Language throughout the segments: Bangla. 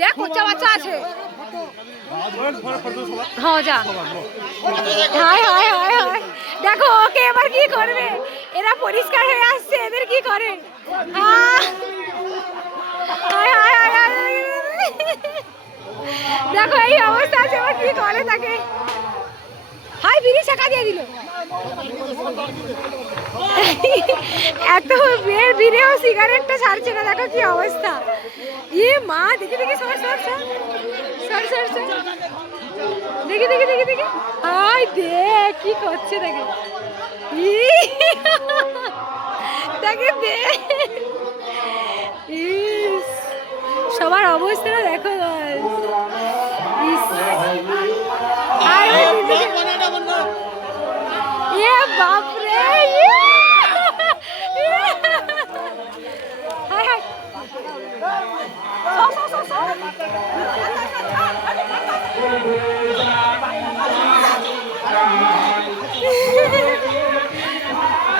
দেখ বাচ্চা বাচ্চা আছে। হ্যাঁ যা। হায় হায় হায় হায়, দেখো ওকে এবার কি করবে, এরা পরিষ্কার হয়ে আসছে, এদের কি করে। হায় হায় হায় হায়, দেখো এই অবস্থা আছে, এবার কি করে তাকে। হাই বিড়ি চাকা দিয়ে দিল, এত বিড়েও সিগারেটটা ছাড়ছে না, দেখো কি অবস্থা। ইয়ে মা, দেখি দেখি সর সর সর সর সর সর, দেখি দেখি দেখি দেখি, হাই দেখ কি করছে, দেখে দেখে দেখ, ইস সবার অবস্থাটা দেখো। এ বাপরে,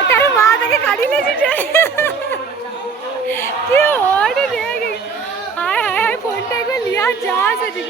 तेरे माँ देखे गाड़ी ले जीते क्यों और देखे। हाय हाय हाय, फोन पे को लिया जा सके।